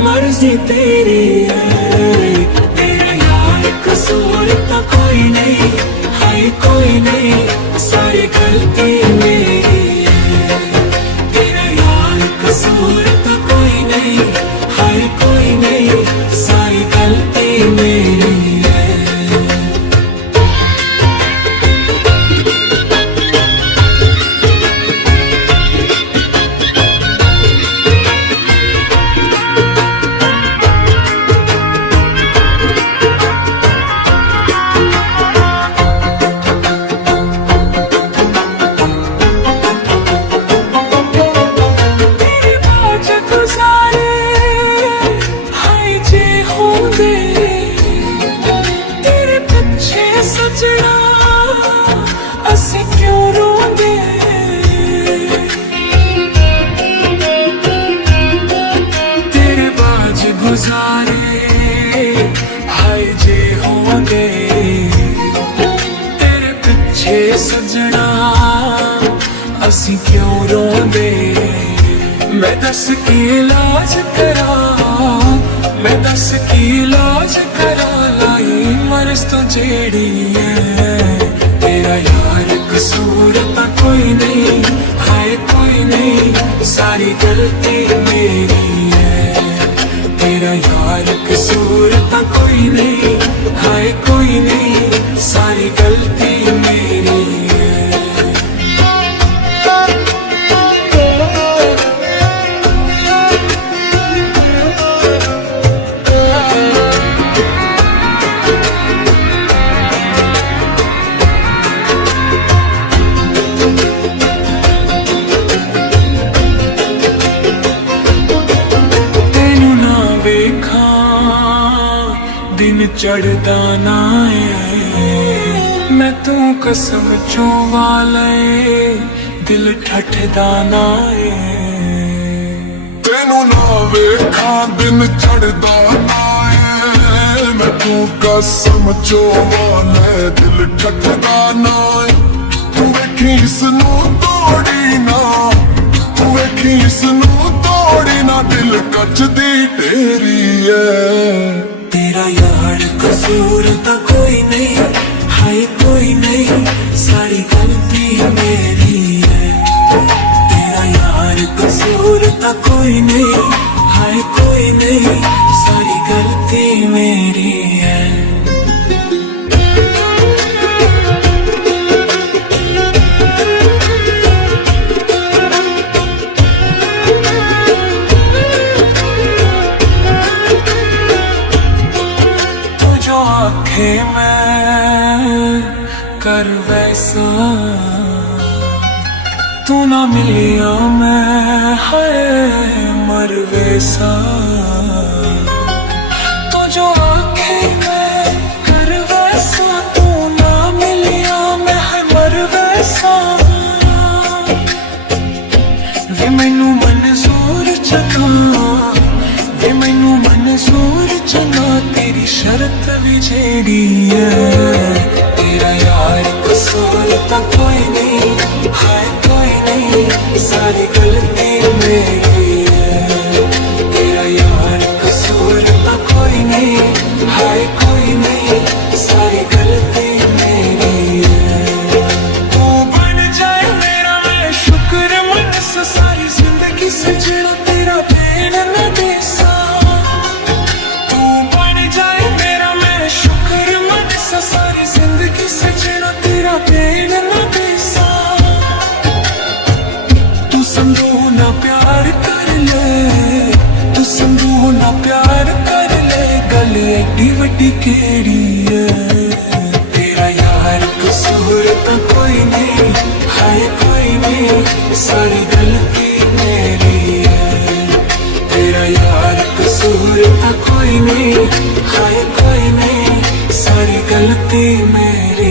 मर्जी तेरी है। तेरा यार कसूर तो कोई नहीं है, कोई नहीं, सारी गलती मेरी है। तेरा यार कसूर तो कोई नहीं है, कोई नहीं, सारी गलती मेरी है। हाय जे होंगे तेरे पिछे सजना, असी क्यों रोंदे। मैं दस की इलाज करा, मैं दस की इलाज करा, लाई मर्ज तो जेड़ी है। तेरा यार कसूर तो कोई नहीं है, कोई नहीं, सारी गलती मेरी है। तेरा यार कसूर तो कोई नहीं है, कोई नहीं, सारी गलती मेरी है। दिन चढ़दा ना है, मैं तू कसम चों वाले दिल ठठदा ना है। तेनू ना वेखा दिन चढ़दा ना है, मैं तू कसम चों वाले दिल ठठदा ना है। तू वेखी इसनू तोड़ी ना, तू वेखी इसनू तोड़ी ना, दिल कचदी तेरी है। तेरा यार कसूर तो कोई नहीं है, कोई नहीं, सारी गलती मेरी है। तेरा यार कसूर तो कोई नहीं है, कोई नहीं, सारी गलती मेरी है। मैं कर वैसा तू ना मिलिया, मैं है मर वैसा। तो जो आंखें मैं कर वैसा, तू ना मिलिया, मैं है मर वैसा। वे मैनू मंजूर चना, वे मैनू मंजूर चना, तेरी शर्त भी जेड़ी है। तेरा यार कसूर तो कोई नहीं है, कोई नहीं, सारी गलती मेरी है। तेरा यार कसूर तो कोई नहीं है, कोई नहीं, सारी गलती मेरी है। तू बन जाए मेरा मैं शुक्र मनस, सारी जिंदगी सजना तेरा देन न देसा। सारी जिंदगी सजना तेरा देन न देसा। तू समझो ना प्यार कर ले, तू समझो ना प्यार कर ले, गल एडी वड्डी केड़ी है। तेरा यार कसूर तो कोई नहीं है, कोई नहीं, सारी गलती मेरी है। तेरा यार कसूर तो कोई नहीं है, कोई नहीं, सारी गलती मेरी।